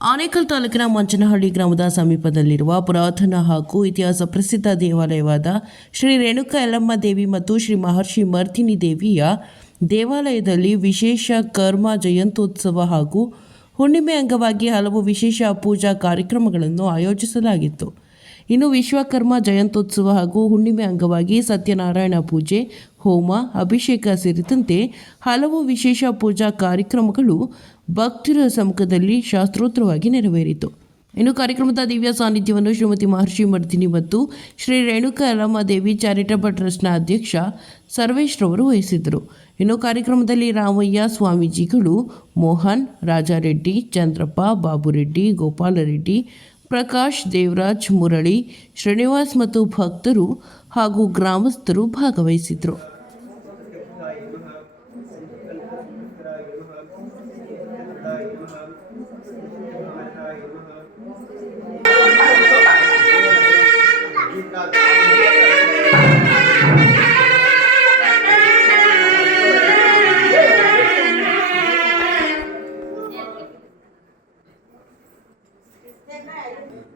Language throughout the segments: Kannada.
ಆನೇಕಲ್ ತಾಲೂಕಿನ ಮಂಚನಹಳ್ಳಿ ಗ್ರಾಮದ ಸಮೀಪದಲ್ಲಿರುವ ಪುರಾತನ ಹಾಗೂ ಇತಿಹಾಸ ಪ್ರಸಿದ್ಧ ದೇವಾಲಯವಾದ ಶ್ರೀ ರೇಣುಕಾ ಯಲ್ಲಮ್ಮ ದೇವಿ ಮತ್ತು ಶ್ರೀ ಮಹರ್ಷಿ ಮರ್ದಿನಿ ದೇವಿಯ ದೇವಾಲಯದಲ್ಲಿ ವಿಶೇಷ ಕರ್ಮ ಜಯಂತ್ಯೋತ್ಸವ ಹಾಗೂ ಹುಣ್ಣಿಮೆ ಅಂಗವಾಗಿ ಹಲವು ವಿಶೇಷ ಪೂಜಾ ಕಾರ್ಯಕ್ರಮಗಳನ್ನು ಆಯೋಜಿಸಲಾಗಿತ್ತು. ಇನ್ನು ವಿಶ್ವಕರ್ಮ ಜಯಂತ್ಯೋತ್ಸವ ಹಾಗೂ ಹುಣ್ಣಿಮೆ ಅಂಗವಾಗಿ ಸತ್ಯನಾರಾಯಣ ಪೂಜೆ, ಹೋಮ, ಅಭಿಷೇಕ ಸೇರಿದಂತೆ ಹಲವು ವಿಶೇಷ ಪೂಜಾ ಕಾರ್ಯಕ್ರಮಗಳು ಭಕ್ತರ ಸಮ್ಮುಖದಲ್ಲಿ ಶಾಸ್ತ್ರೋತ್ತರವಾಗಿ ನೆರವೇರಿತು. ಇನ್ನು ಕಾರ್ಯಕ್ರಮದ ದಿವ್ಯ ಸಾನ್ನಿಧ್ಯವನ್ನು ಶ್ರೀಮತಿ ಮಹರ್ಷಿ ಮರ್ದಿನಿ ಮತ್ತು ಶ್ರೀ ರೇಣುಕಾ ಯಲ್ಲಮ್ಮ ದೇವಿ ಚಾರಿಟಬಲ್ ಟ್ರಸ್ಟ್ನ ಅಧ್ಯಕ್ಷ ಸರ್ವೇಶ್ ರವರು ವಹಿಸಿದ್ದರು. ಇನ್ನು ಕಾರ್ಯಕ್ರಮದಲ್ಲಿ ರಾಮಯ್ಯ ಸ್ವಾಮೀಜಿಗಳು, ಮೋಹನ್, ರಾಜಾರೆಡ್ಡಿ, ಚಂದ್ರಪ್ಪ, ಬಾಬುರೆಡ್ಡಿ, ಗೋಪಾಲರೆಡ್ಡಿ, ಪ್ರಕಾಶ್, ದೇವರಾಜ್, ಮುರಳಿ, ಶ್ರೀನಿವಾಸ್ ಮತ್ತು ಭಕ್ತರು ಹಾಗೂ ಗ್ರಾಮಸ್ಥರು ಭಾಗವಹಿಸಿದರು.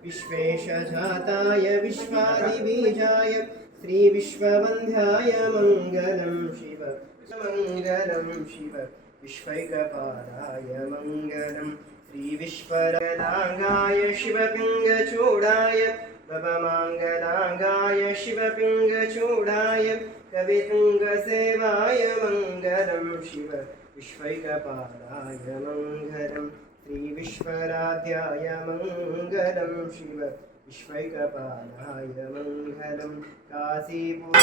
विश्वेशजाताय विश्वादिबीजाय श्री विश्ववन्ध्याय मङ्गलं शिव मङ्गलं शिव विश्वैकपादाय मङ्गलं श्री विश्वरदागाय शिवपिङ्गचूडाय भवमाङ्गलागाय शिवपिङ्गचूडाय कवितुङ्गसेवाय मङ्गलं शिव विश्वैकपादाय मङ्गलं श्री विश्वराध्याय मङ्गलं शिव विश्वैकपादाय मङ्गलं काशीपुर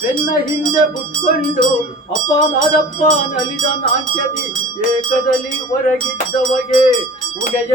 ಬೆನ್ನ ಹಿಂದೆ ಬುಟ್ಕೊಂಡು ಅಪ್ಪ ಮಾದಪ್ಪ ನಲಿದ ನಾಟ್ಯದಿ ಏಕದಲ್ಲಿ ಹೊರಗಿದ್ದವಗೆ ಉಗೆಯ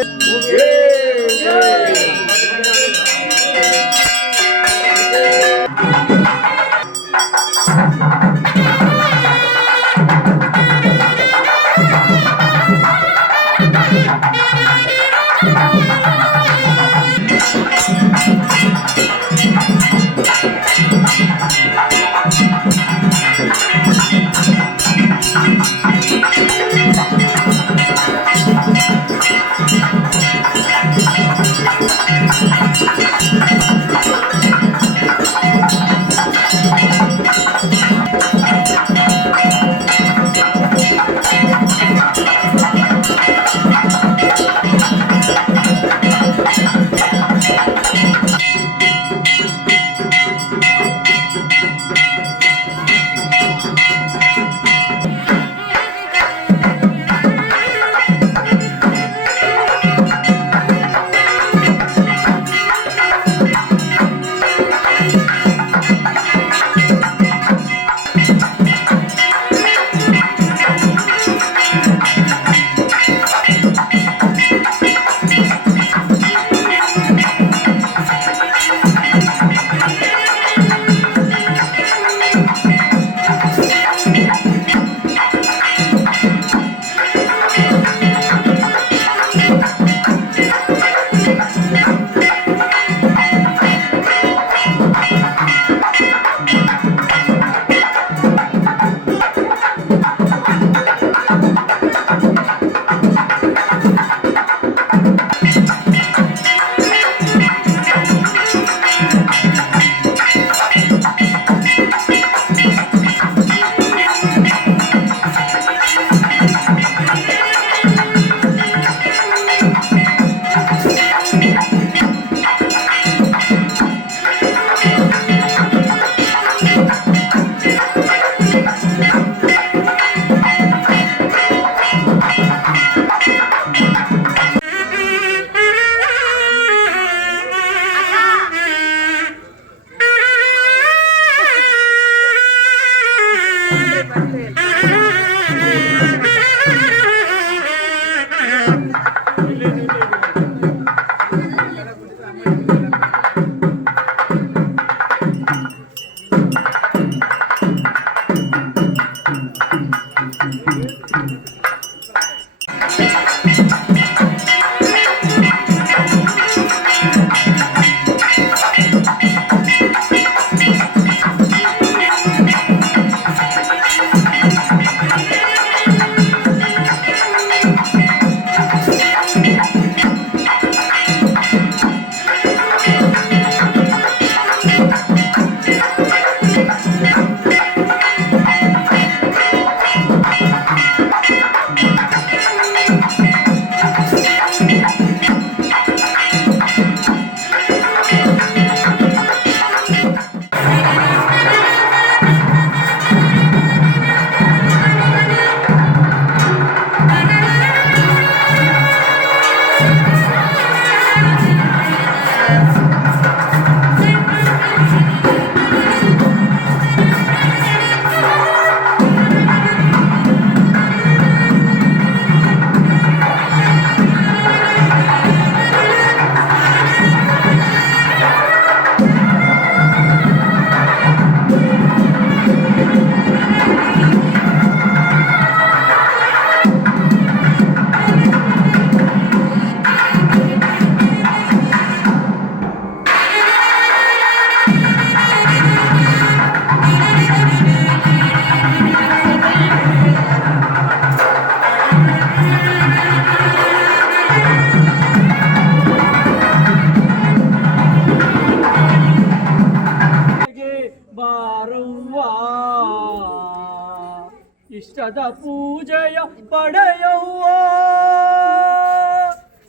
ಇಷ್ಟದ ಪೂಜೆಯ ಪಡೆಯವ್ವ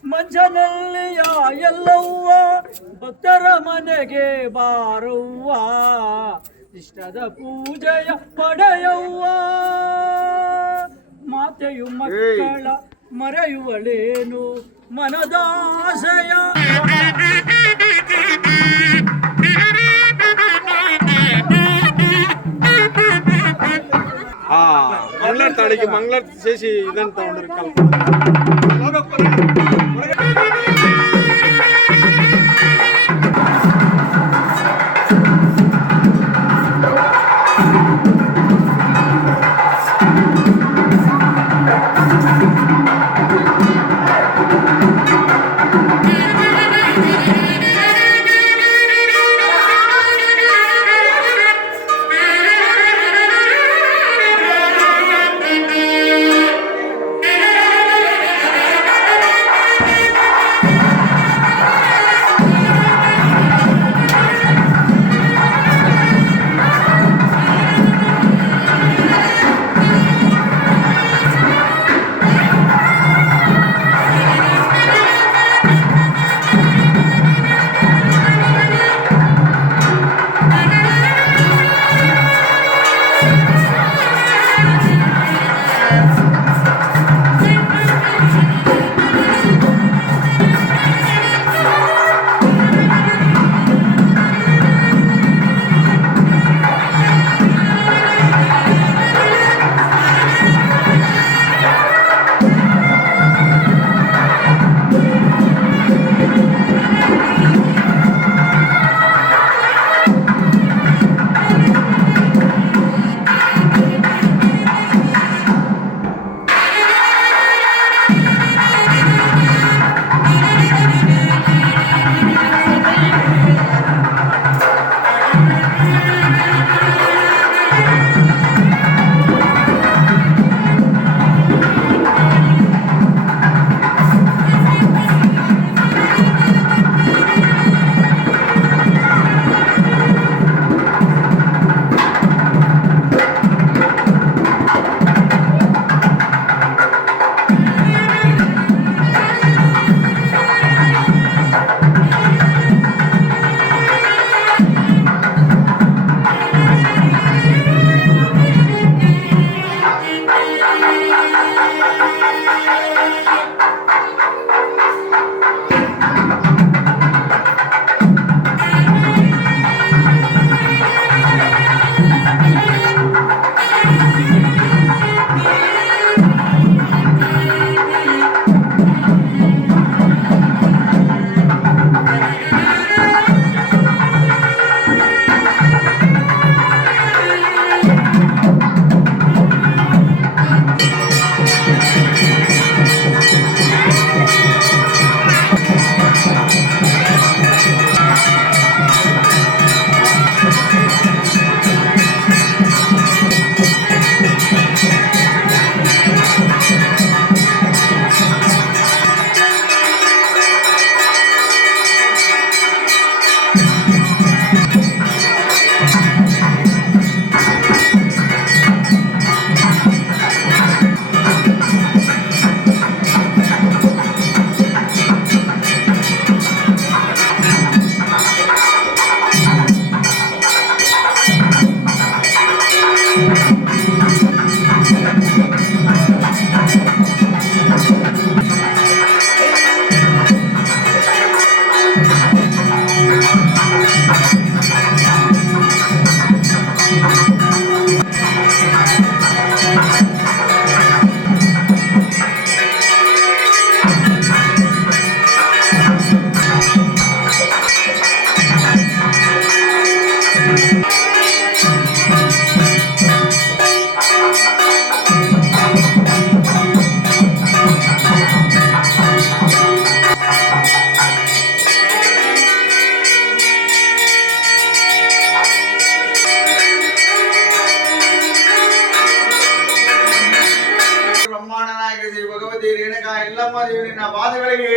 ಮಂಜನಲ್ಲಿಯ ಎಲ್ಲವ್ವ ಭಕ್ತರ ಮನೆಗೆ ಬಾರವ್ವ ಇಷ್ಟದ ಪೂಜೆಯ ಪಡೆಯವ್ವ ಮಾತೆಯು ಮಕ್ಕಳ ಮರೆಯುವಳೇನು ಮನದಾಸೆಯ మంగళారతాడికి మంగళారతి చేసి ఇదంతా ఉండరు ದೇವಿ ನಿನ್ನ ಪಾದಗಳಿಗೆ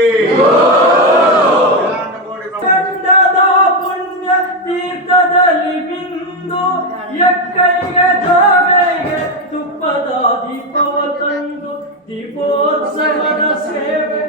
ಗಂಡದ ಪುಣ್ಯ ತೀರ್ಥದಲ್ಲಿ ಬಿಂದು ಎಕ್ಕೈಗೆ ಜೋಗೈಗೆ ತುಪ್ಪದ ದೀಪವ ತಂದು ದೀಪೋತ್ಸವದ ಸೇವೆ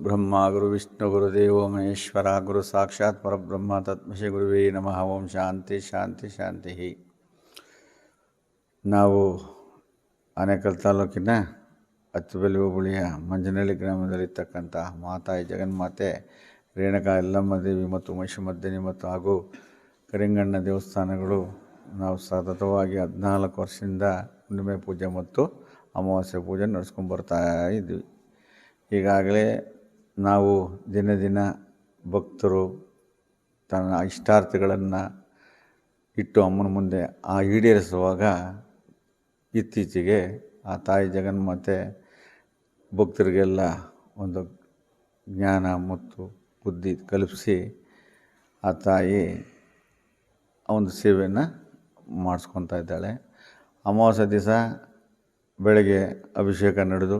ಬ್ರಹ್ಮ ಗುರು ವಿಷ್ಣು ಗುರುದೇವೋ ಮಹೇಶ್ವರ ಗುರು ಸಾಕ್ಷಾತ್ ಪರಬ್ರಹ್ಮ ತತ್ಮಶ್ರೀ ಗುರುವೇ ನಮಃ. ಓಂ ಶಾಂತಿ ಶಾಂತಿ ಶಾಂತಿ. ನಾವು ಆನೇಕಲ್ ತಾಲೂಕಿನ ಅಚ್ಚುಬೆಲೆ ಹೋಬಳಿಯ ಮಂಜನಹಳ್ಳಿ ಗ್ರಾಮದಲ್ಲಿರ್ತಕ್ಕಂಥ ಮಾತಾಯಿ ಜಗನ್ಮಾತೆ ರೇಣುಕಾ ಯಲ್ಲಮ್ಮ ದೇವಿ ಮತ್ತು ಮಹಿಷಮರ್ದಿನಿ ಮತ್ತು ಹಾಗೂ ಕರಿಂಗಣ್ಣ ದೇವಸ್ಥಾನಗಳು ನಾವು ಸತತವಾಗಿ 14 ವರ್ಷದಿಂದ ಹುಣ್ಣಿಮೆ ಪೂಜೆ ಮತ್ತು ಅಮಾವಾಸ್ಯೆ ಪೂಜೆ ನಡೆಸ್ಕೊಂಡು ಬರ್ತಾ ಇದ್ವಿ. ಈಗಾಗಲೇ ನಾವು ದಿನ ದಿನ ಭಕ್ತರು ತನ್ನ ಇಷ್ಟಾರ್ಥಗಳನ್ನು ಇಟ್ಟು ಅಮ್ಮನ ಮುಂದೆ ಈಡೇರಿಸುವಾಗ ಇತ್ತೀಚೆಗೆ ಆ ತಾಯಿ ಜಗನ್ಮಾತೆ ಭಕ್ತರಿಗೆಲ್ಲ ಒಂದು ಜ್ಞಾನ ಮತ್ತು ಬುದ್ಧಿ ಕಲ್ಪಿಸಿ ಆ ತಾಯಿ ಒಂದು ಸೇವೆಯನ್ನು ಮಾಡಿಸ್ಕೊತಾ ಇದ್ದಾಳೆ. ಅಮಾವಾಸ್ಯೆ ದಿವಸ ಬೆಳಗ್ಗೆ ಅಭಿಷೇಕ ನಡೆದು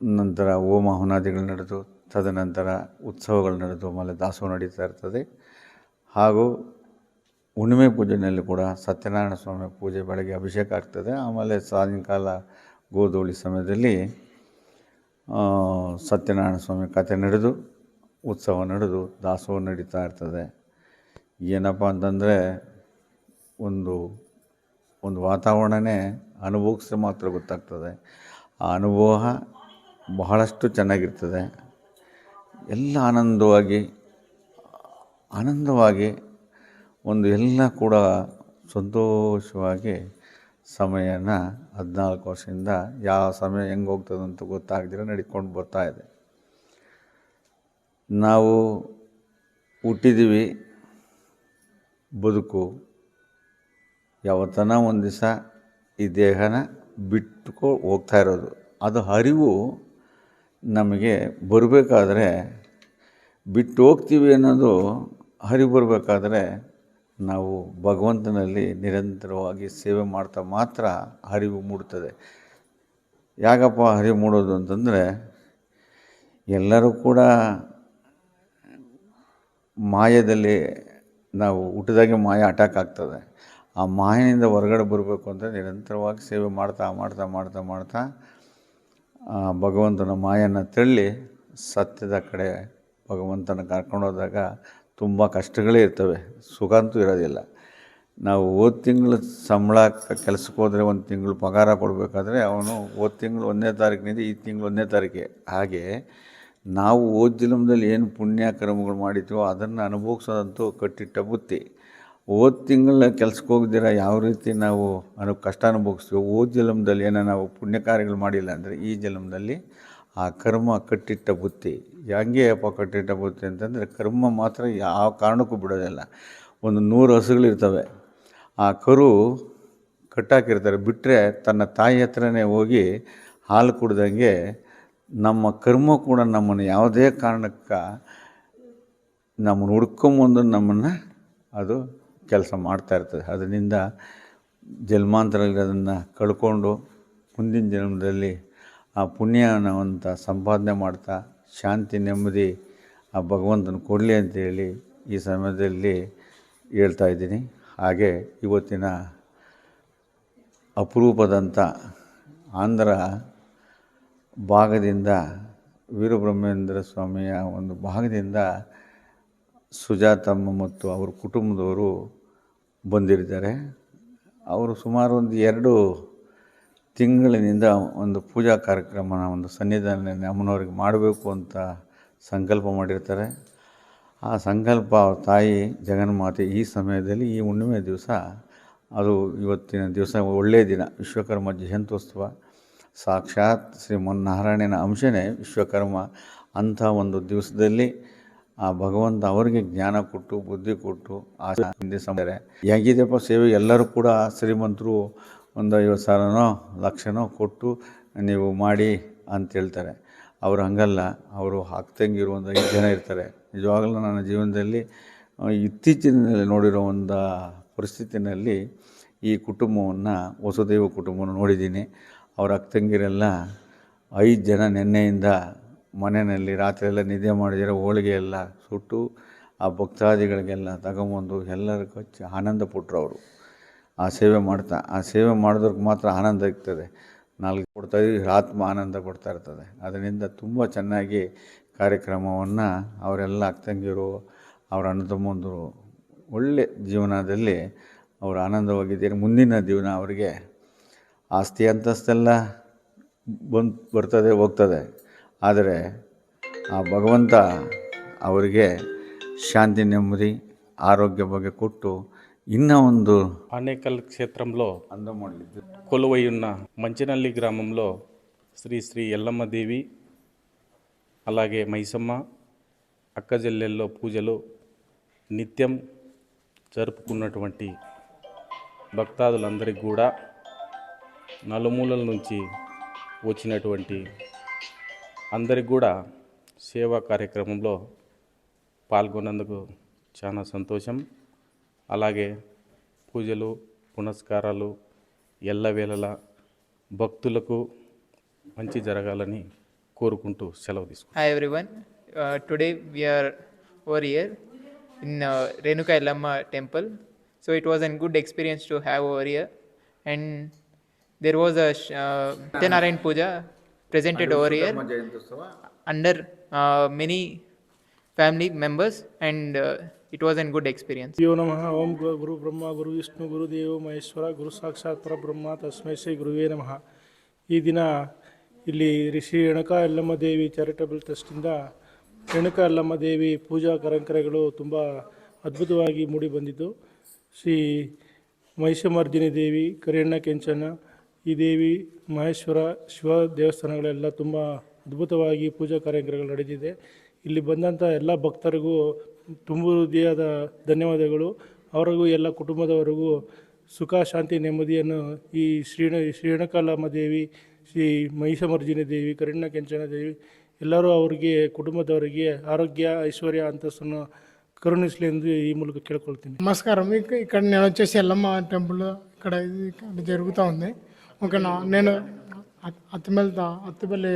ನಂತರ ಹೋಮ ಹುನಾದಿಗಳು ನಡೆದು ತದನಂತರ ಉತ್ಸವಗಳು ನಡೆದು ಆಮೇಲೆ ದಾಸೋಹ ನಡೀತಾ ಇರ್ತದೆ. ಹಾಗೂ ಹುಣ್ಣಿಮೆ ಪೂಜೆಯಲ್ಲಿ ಕೂಡ ಸತ್ಯನಾರಾಯಣ ಸ್ವಾಮಿ ಪೂಜೆ ಬೆಳಗ್ಗೆ ಅಭಿಷೇಕ ಆಗ್ತದೆ. ಆಮೇಲೆ ಸಾಯಂಕಾಲ ಗೋಧೂಳಿ ಸಮಯದಲ್ಲಿ ಸತ್ಯನಾರಾಯಣ ಸ್ವಾಮಿ ಕಥೆ ನಡೆದು ಉತ್ಸವ ನಡೆದು ದಾಸೋಹ ನಡೀತಾ ಇರ್ತದೆ. ಏನಪ್ಪ ಅಂತಂದರೆ ಒಂದು ವಾತಾವರಣನೇ ಅನುಭವಿಸಿದ್ರೆ ಮಾತ್ರ ಗೊತ್ತಾಗ್ತದೆ. ಆ ಅನುಭವ ಬಹಳಷ್ಟು ಚೆನ್ನಾಗಿರ್ತದೆ. ಎಲ್ಲ ಆನಂದವಾಗಿ ಎಲ್ಲ ಕೂಡ ಸಂತೋಷವಾಗಿ ಸಮಯನ 14 ವರ್ಷದಿಂದ ಯಾವ ಸಮಯ ಹೆಂಗೆ ಹೋಗ್ತದಂತ ಗೊತ್ತಾಗದಿರ ನಡ್ಕೊಂಡು ಬರ್ತಾಯಿದೆ. ನಾವು ಹುಟ್ಟಿದ್ದೀವಿ, ಬದುಕು ಯಾವತ್ತನ ಒಂದು ದಿವಸ ಈ ದೇಹನ ಬಿಟ್ಟು ಹೋಗ್ತಾ ಇರೋದು. ಅದು ಅರಿವು ನಮಗೆ ಬರಬೇಕಾದ್ರೆ, ಬಿಟ್ಟು ಹೋಗ್ತೀವಿ ಅನ್ನೋದು ಅರಿವು ಬರಬೇಕಾದ್ರೆ ನಾವು ಭಗವಂತನಲ್ಲಿ ನಿರಂತರವಾಗಿ ಸೇವೆ ಮಾಡ್ತಾ ಮಾತ್ರ ಅರಿವು ಮೂಡ್ತದೆ. ಯಾಕಪ್ಪ ಅರಿವು ಮೂಡೋದು ಅಂತಂದರೆ, ಎಲ್ಲರೂ ಕೂಡ ಮಾಯದಲ್ಲಿ ನಾವು ಹುಟ್ಟಿದಾಗೆ ಮಾಯ ಅಟ್ಯಾಕ್ ಆಗ್ತದೆ. ಆ ಮಾಯನಿಂದ ಹೊರಗಡೆ ಬರಬೇಕು ಅಂದರೆ ನಿರಂತರವಾಗಿ ಸೇವೆ ಮಾಡ್ತಾ ಭಗವಂತನ ಮಾಯನ ತಳ್ಳಿ ಸತ್ಯದ ಕಡೆ ಭಗವಂತನ ಕರ್ಕೊಂಡೋದಾಗ ತುಂಬ ಕಷ್ಟಗಳೇ ಇರ್ತವೆ, ಸುಖ ಅಂತೂ ಇರೋದಿಲ್ಲ. ನಾವು ಹೋದ ತಿಂಗಳು ಸಂಬಳ ಕೆಲಸಕ್ಕೆ ಹೋದರೆ 1 ತಿಂಗಳು ಪಗಾರ ಕೊಡಬೇಕಾದ್ರೆ ಅವನು ಹೋದ ತಿಂಗಳು 1ನೇ ತಾರೀಕಿನಿಂದ ಈ ತಿಂಗಳು 1ನೇ ತಾರೀಕಿಗೆ. ಹಾಗೆ ನಾವು ಹೋದ ಜನ್ಮದಲ್ಲಿ ಏನು ಪುಣ್ಯ ಕರ್ಮಗಳು ಮಾಡಿದ್ವೋ ಅದನ್ನು ಅನುಭವಿಸೋದಂತೂ ಕಟ್ಟಿಟ್ಟ ಬುತ್ತಿ. ಹೋದ ತಿಂಗಳ ಕೆಲ್ಸಕ್ಕೆ ಹೋಗ್ದಿರ ಯಾವ ರೀತಿ ನಾವು ಕಷ್ಟ ಅನುಭವಿಸ್ತೀವೋ, ಹೋದ ಜನ್ಮದಲ್ಲಿ ಏನೋ ನಾವು ಪುಣ್ಯ ಕಾರ್ಯಗಳು ಮಾಡಿಲ್ಲ ಅಂದರೆ ಈ ಜನ್ಮದಲ್ಲಿ ಆ ಕರ್ಮ ಕಟ್ಟಿಟ್ಟ ಬುತ್ತಿ. ಹೆಂಗೆ ಅಪ್ಪ ಕಟ್ಟಿಟ್ಟ ಬುತ್ತಿ ಅಂತಂದರೆ, ಕರ್ಮ ಮಾತ್ರ ಯಾವ ಕಾರಣಕ್ಕೂ ಬಿಡೋದಿಲ್ಲ. 100 ಹಸುಗಳಿರ್ತವೆ, ಆ ಕರು ಕಟ್ಟಾಕಿರ್ತಾರೆ, ಬಿಟ್ಟರೆ ತನ್ನ ತಾಯಿ ಹತ್ರನೇ ಹೋಗಿ ಹಾಲು ಕುಡ್ದಂಗೆ ನಮ್ಮ ಕರ್ಮ ಕೂಡ ನಮ್ಮನ್ನು ಯಾವುದೇ ಕಾರಣಕ್ಕೆ ನಮ್ಮನ್ನು ಹುಡ್ಕೊಂಬಂದು ನಮ್ಮನ್ನು ಅದು ಕೆಲಸ ಮಾಡ್ತಾಯಿರ್ತದೆ. ಅದರಿಂದ ಜನ್ಮಾಂತರದಲ್ಲಿ ಅದನ್ನು ಕಳ್ಕೊಂಡು ಮುಂದಿನ ಜನ್ಮದಲ್ಲಿ ಆ ಪುಣ್ಯನವಂತ ಸಂಪಾದನೆ ಮಾಡ್ತಾ ಶಾಂತಿ ನೆಮ್ಮದಿ ಆ ಭಗವಂತನ ಕೊಡಲಿ ಅಂತೇಳಿ ಈ ಸಮಯದಲ್ಲಿ ಹೇಳ್ತಾ ಇದ್ದೀನಿ. ಹಾಗೆ ಇವತ್ತಿನ ಅಪರೂಪದಂಥ ಆಂಧ್ರ ಭಾಗದಿಂದ ವೀರಬ್ರಹ್ಮೇಂದ್ರ ಸ್ವಾಮಿಯ ಒಂದು ಭಾಗದಿಂದ ಸುಜಾತಮ್ಮ ಮತ್ತು ಅವ್ರ ಕುಟುಂಬದವರು ಬಂದಿದ್ದಾರೆ. ಅವರು ಸುಮಾರು ಒಂದು 2 ತಿಂಗಳಿನಿಂದ ಒಂದು ಪೂಜಾ ಕಾರ್ಯಕ್ರಮನ ಒಂದು ಸನ್ನಿಧಾನ ಅಮ್ಮನವ್ರಿಗೆ ಮಾಡಬೇಕು ಅಂತ ಸಂಕಲ್ಪ ಮಾಡಿರ್ತಾರೆ. ಆ ಸಂಕಲ್ಪ ಅವ್ರ ತಾಯಿ ಜಗನ್ಮಾತೆ ಈ ಸಮಯದಲ್ಲಿ ಈ ಹುಣ್ಣಿಮೆ ದಿವಸ, ಅದು ಇವತ್ತಿನ ದಿವಸ ಒಳ್ಳೆಯ ದಿನ, ವಿಶ್ವಕರ್ಮ ಜಯಂತ್ಯೋತ್ಸವ, ಸಾಕ್ಷಾತ್ ಶ್ರೀಮನ್ನಾರಾಯಣನ ಅಂಶನೇ ವಿಶ್ವಕರ್ಮ. ಅಂಥ ಒಂದು ದಿವಸದಲ್ಲಿ ಆ ಭಗವಂತ ಅವರಿಗೆ ಜ್ಞಾನ ಕೊಟ್ಟು ಬುದ್ಧಿ ಕೊಟ್ಟು ಆ ಹಿಂದೆ ಸಮಯ ಹೇಗಿದೆಯಪ್ಪ ಸೇವೆ, ಎಲ್ಲರೂ ಕೂಡ ಶ್ರೀಮಂತರು ಒಂದು 50,000ನೋ ಲಕ್ಷನೋ ಕೊಟ್ಟು ನೀವು ಮಾಡಿ ಅಂತ ಹೇಳ್ತಾರೆ. ಅವರು ಹಂಗಲ್ಲ. ಅವರು ಅಕ್ಕತಂಗಿರು ಒಂದು 5 ಜನ ಇರ್ತಾರೆ. ನಿಜವಾಗಲೂ ನನ್ನ ಜೀವನದಲ್ಲಿ ಇತ್ತೀಚಿನಲ್ಲಿ ನೋಡಿರೋ ಒಂದು ಪರಿಸ್ಥಿತಿನಲ್ಲಿ ಈ ಕುಟುಂಬವನ್ನು, ವಸುದೈವ ಕುಟುಂಬವನ್ನು ನೋಡಿದ್ದೀನಿ. ಅವರ ಅಕ್ಕತಂಗಿರೆಲ್ಲ 5 ಜನ ನೆನ್ನೆಯಿಂದ ಮನೆಯಲ್ಲಿ ರಾತ್ರಿಯೆಲ್ಲ ನಿದ್ದೆ ಮಾಡಿದರೆ ಹೋಳಿಗೆ ಎಲ್ಲ ಸುಟ್ಟು ಆ ಭಕ್ತಾದಿಗಳಿಗೆಲ್ಲ ತಗೊಂಬಂದು ಎಲ್ಲರಿಗೂ ಹಚ್ಚಿ ಆನಂದ ಪಟ್ಟರು. ಅವರು ಆ ಸೇವೆ ಮಾಡ್ತಾ, ಆ ಸೇವೆ ಮಾಡಿದವ್ರಿಗೆ ಮಾತ್ರ ಆನಂದ ಇರ್ತದೆ. 4 ಕೊಡ್ತಾಯಿದ್ವಿ, ಆತ್ಮ ಆನಂದ ಕೊಡ್ತಾ ಇರ್ತದೆ. ಅದರಿಂದ ತುಂಬ ಚೆನ್ನಾಗಿ ಕಾರ್ಯಕ್ರಮವನ್ನು ಅವರೆಲ್ಲ ಅಕ್ಕತಂಗಿರು, ಅವರ ಅಣ್ಣ ತಮ್ಮಂದರು ಒಳ್ಳೆ ಜೀವನದಲ್ಲಿ ಅವರು ಆನಂದವಾಗಿದ್ದಾರೆ. ಮುಂದಿನ ಜೀವನ ಅವರಿಗೆ ಆಸ್ತಿ ಅಂತಸ್ತೆಲ್ಲ ಬರ್ತದೆ ಹೋಗ್ತದೆ, ಆದರೆ ಆ ಭಗವಂತ ಅವರಿಗೆ ಶಾಂತಿ ನೆಮ್ಮದಿ ಆರೋಗ್ಯ ಬಗ್ಗೆ ಕೊಟ್ಟು ಇನ್ನೂ ಒಂದು ఆనేకల్ క్షేత్రంలో ಅಂದ ಮಾಡಲಿದ್ದು కొలువై ఉన్న మంచినల్లి గ్రామంలో శ్రీ శ్రీ ఎల్లమ్మ దేవి అలాగే మైసమ్మ అక్కజెల్లెల్లో పూజలు నిత్యం జరుపుకున్నటువంటి భక్తాదులందరికీ కూడా నలుమూలల నుంచి వచ్చినటువంటి అందరికి కూడా సేవా కార్యక్రమంలో పాల్గొన్నందుకు చాలా సంతోషం. అలాగే పూజలు పునస్కారాలు ఎల్లవేళలా భక్తులకు మంచి జరగాలని కోరుకుంటూ సెలవు తీసుకుంటాం. Hi everyone. Today we are over here in Renuka Ellamma temple. So it was a good experience to have over here, and there was a Satyanarayan Puja presented over here under many family members, and it was a good experience. यो नमः ओम गुरु ब्रह्मा गुरु विष्णु गुरुदेव ಮಹೇಶ್ವರ ಗುರು ಸಾಕ್ಷಾತ್ ಪರಬ್ರಹ್ಮ ತಸ್ಮೈ ಶ್ರೀ ಗುರುವೇ ನಮಃ. ಈ ದಿನ ಇಲ್ಲಿ ಶ್ರೀ ರೇಣುಕಾ ಯಲ್ಲಮ್ಮ ದೇವಿ ಚಾರಿಟಬಲ್ ಟ್ರಸ್ಟಿಂದ ರೇಣುಕಾ ಯಲ್ಲಮ್ಮ ದೇವಿ ಪೂಜಾ ಕರಂಕರೆಗಳು ತುಂಬ ಅದ್ಭುತವಾಗಿ ಮೂಡಿ ಬಂದಿದ್ದು. ಶ್ರೀ ಮಹಿಷಮರ್ದಿನಿ ದೇವಿ, ಕರಿಯಣ್ಣ ಕೆಂಚಣ್ಣ, ಈ ದೇವಿ, ಮಹೇಶ್ವರ, ಶಿವ ದೇವಸ್ಥಾನಗಳೆಲ್ಲ ತುಂಬ ಅದ್ಭುತವಾಗಿ ಪೂಜಾ ಕಾರ್ಯಕ್ರಮಗಳು ನಡೆದಿದೆ. ಇಲ್ಲಿ ಬಂದಂಥ ಎಲ್ಲ ಭಕ್ತರಿಗೂ ತುಂಬ ಹೃದಯದ ಧನ್ಯವಾದಗಳು. ಅವರಿಗೂ ಎಲ್ಲ ಕುಟುಂಬದವರಿಗೂ ಸುಖ ಶಾಂತಿ ನೆಮ್ಮದಿಯನ್ನು ಈ ರೇಣುಕಾಯಲ್ಲಮ್ಮ ದೇವಿ, ಶ್ರೀ ಮಹಿಷಮರ್ದಿನಿ ದೇವಿ, ಕರಿಯಣ್ಣ ಕೆಂಚಣ್ಣ ದೇವಿ ಎಲ್ಲರೂ ಅವರಿಗೆ కుటుంబದವರಿಗೆ ఆరోగ్య ఐశ్వర్య అంతస్తును కరుణించలే ಎಂದು ఈ ಮೂಲಕ ಕೇಳ್ಕೊಳ್ತೀನಿ. నమస్కారం. ఇక్కడ నేను వచ్చేసి ఎల్లమ్మ టెంపుల్ ఇక్కడ జరుగుతూ ఉంది. ఓకేనా, నేను అత్తిపల్లి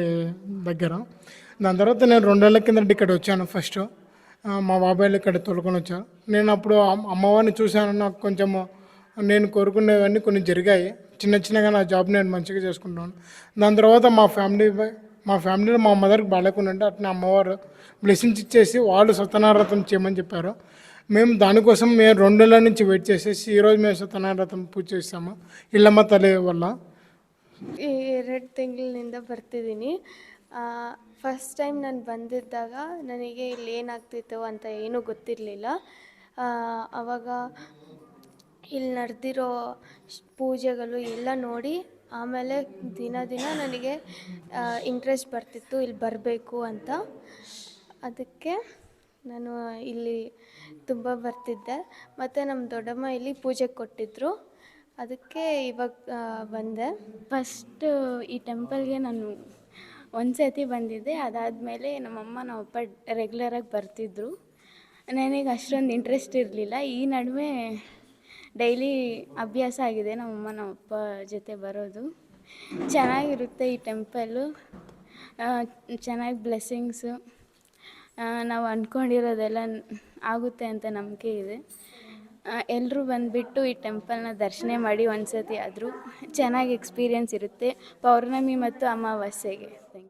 దగ్గర. దాని తర్వాత నేను 2 ఏళ్ల కిందట ఇక్కడ వచ్చాను. ఫస్ట్ మా బాబాయిలు ఇక్కడ తోలుకొని వచ్చాను. నేను అప్పుడు అమ్మవారిని చూశాను. నాకు కొంచెము నేను కోరుకునేవన్నీ కొన్ని జరిగాయి. చిన్నగా నా జాబ్ నేను మంచిగా చేసుకుంటాను. దాని తర్వాత మా ఫ్యామిలీలో మా మదర్కి బాగాలేకుండా అట్లా అమ్మవారు బ్లెస్సింగ్స్ ఇచ్చేసి వాళ్ళు సత్యనారాయణ చేయమని చెప్పారు. మేము దానికోసం 2 ఏళ్ళ నుంచి వెయిట్ చేసేసి ఈరోజు మేము సత్యనారాయణ పూజ చేస్తాము ఇల్లమ్మ తల్లి వల్ల. 2 ತಿಂಗಳಿನಿಂದ ಬರ್ತಿದ್ದೀನಿ. ಫಸ್ಟ್ ಟೈಮ್ ನಾನು ಬಂದಿದ್ದಾಗ ನನಗೆ ಇಲ್ಲಿ ಏನಾಗ್ತಿತ್ತು ಅಂತ ಏನೂ ಗೊತ್ತಿರಲಿಲ್ಲ. ಆವಾಗ ಇಲ್ಲಿ ನಡೆದಿರೋ ಪೂಜೆಗಳು ಎಲ್ಲ ನೋಡಿ ಆಮೇಲೆ ದಿನ ನನಗೆ ಇಂಟ್ರೆಸ್ಟ್ ಬರ್ತಿತ್ತು ಇಲ್ಲಿ ಬರಬೇಕು ಅಂತ. ಅದಕ್ಕೆ ನಾನು ಇಲ್ಲಿ ತುಂಬ ಬರ್ತಿದ್ದೆ. ಮತ್ತು ನಮ್ಮ ದೊಡ್ಡಮ್ಮ ಇಲ್ಲಿ ಪೂಜೆಗೆ ಕೊಟ್ಟಿದ್ದರು, ಅದಕ್ಕೆ ಇವಾಗ ಬಂದೆ. ಫಸ್ಟ್ ಈ ಟೆಂಪಲ್ಗೆ ನಾನು ಒಂದು ಸತಿ ಬಂದಿದ್ದೆ. ಅದಾದಮೇಲೆ ನಮ್ಮಮ್ಮ ನಮ್ಮಪ್ಪ ರೆಗ್ಯುಲರಾಗಿ ಬರ್ತಿದ್ದರು. ನನಗೆ ಅಷ್ಟೊಂದು ಇಂಟ್ರೆಸ್ಟ್ ಇರಲಿಲ್ಲ. ಈ ನಡುವೆ ಡೈಲಿ ಅಭ್ಯಾಸ ಆಗಿದೆ ನಮ್ಮಮ್ಮ ನಮ್ಮಪ್ಪ ಜೊತೆ ಬರೋದು. ಚೆನ್ನಾಗಿರುತ್ತೆ ಈ ಟೆಂಪಲ್ಲು, ಚೆನ್ನಾಗಿ ಬ್ಲೆಸ್ಸಿಂಗ್ಸು, ನಾವು ಅಂದ್ಕೊಂಡಿರೋದೆಲ್ಲ ಆಗುತ್ತೆ ಅಂತ ನಂಬಿಕೆ ಇದೆ. ಎಲ್ಲರೂ ಬಂದುಬಿಟ್ಟು ಈ ಟೆಂಪಲ್ನ ದರ್ಶನ ಮಾಡಿ ಒಂದು ಸತಿ ಆದರೂ ಚೆನ್ನಾಗಿ ಎಕ್ಸ್ಪೀರಿಯೆನ್ಸ್ ಇರುತ್ತೆ ಪೌರ್ಣಮಿ ಮತ್ತು ಅಮಾವಾಸ್ಯೆಗೆ. Thank you.